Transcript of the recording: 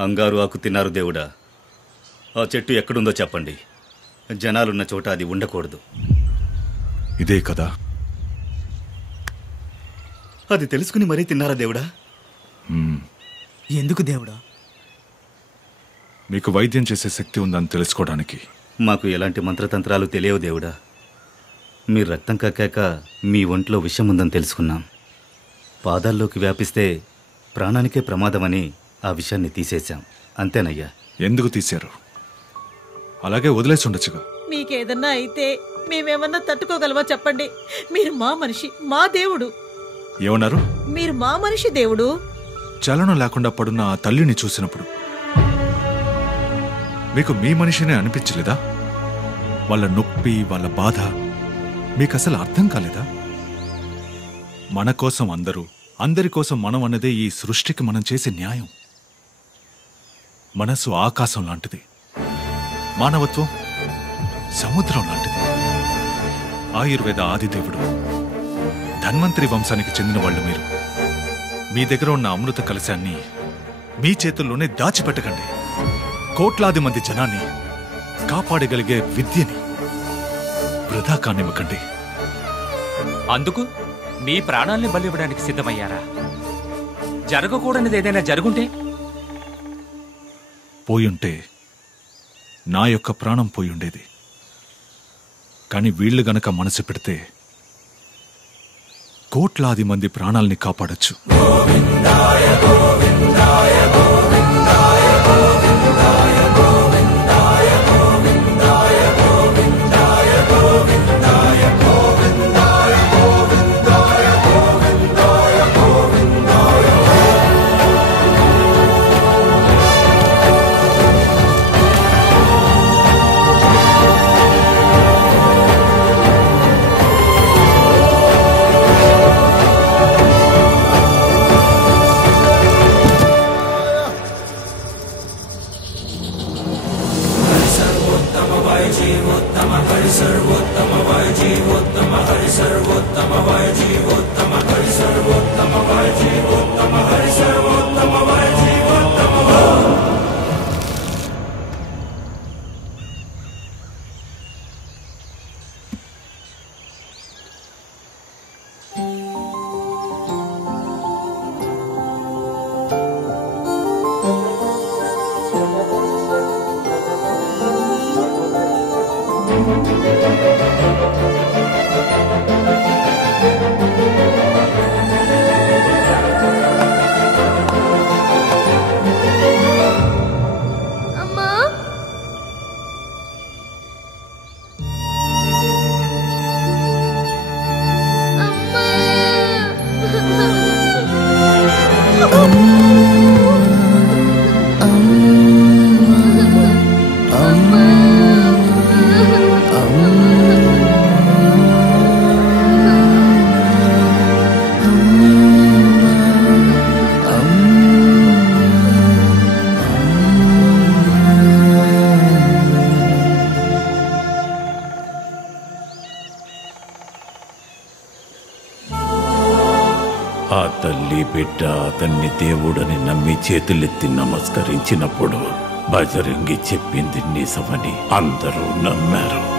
అంగారు ఆకు తిన్నారు దేవుడా. ఆ చెట్టు ఎక్కడుందో చెప్పండి. జనాలున్న చోట అది ఉండకూడదు. ఇదే కదా? అది తెలుసుకుని మరీ తిన్నారా దేవుడా? ఎందుకు దేవుడా? మీకు వైద్యం చేసే శక్తి ఉందని తెలుసుకోవడానికి. మాకు ఎలాంటి మంత్రతంత్రాలు తెలియవు దేవుడా. మీరు రక్తం కక్కాక మీ ఒంట్లో విషం ఉందని తెలుసుకున్నాం. పాదాల్లోకి వ్యాపిస్తే ప్రాణానికే ప్రమాదమని ఆ విషయాన్ని తీసేశాం. అంతేనయ్యా. ఎందుకు తీశారు? అలాగే వదిలేసి ఉండొచ్చుగా. మీకేదన్నా అయితే మేమేమన్నా తట్టుకోగలవా చెప్పండి. మీరు మా మనిషి, మా దేవుడు. ఏమన్నారు? మీరు మా మనిషి దేవుడు. చలనం లేకుండా పడున్న ఆ తల్లిని చూసినప్పుడు మీకు మీ మనిషినే అనిపించలేదా? వాళ్ళ నొప్పి, వాళ్ళ బాధ మీకు అసలు అర్థం కాలేదా? మన కోసం అందరూ, అందరి కోసం మనం అన్నదే ఈ సృష్టికి మనం చేసే న్యాయం. మనసు ఆకాశం లాంటిది, మానవత్వం సముద్రం లాంటిది. ఆయుర్వేద ఆదిదేవుడు, ధన్వంతరి వంశానికి చెందిన వాళ్ళు మీరు. మీ దగ్గర ఉన్న అమృత కలశాన్ని మీ చేతుల్లోనే దాచిపెట్టకండి. కోట్లాది మంది జనాన్ని కాపాడగలిగే విద్యని వృధా కానివ్వకండి. అందుకు మీ ప్రాణాల్ని బలివ్వడానికి సిద్ధమయ్యారా? జరగకూడనిది ఏదైనా జరుగుంటే? పోయుంటే నా యొక్క ప్రాణం పోయుండేది. కాని వీళ్లు గనక మనసు పెడితే కోట్లాది మంది ప్రాణాల్ని కాపాడొచ్చు. గోవిందాయ గోవిందాయ గోవిందాయ గోవిందాయ గోవిందాయ గోవిందాయ గోవిందాయ గోవిందాయ గోవిందాయ గోవిందాయ గోవిందాయ గోవిందాయ. ఆ తల్లి బిడ్డ అతన్ని దేవుడని నమ్మి చేతులెత్తి నమస్కరించినప్పుడు బజరంగి చెప్పింది నిజమని అందరూ నమ్మారు.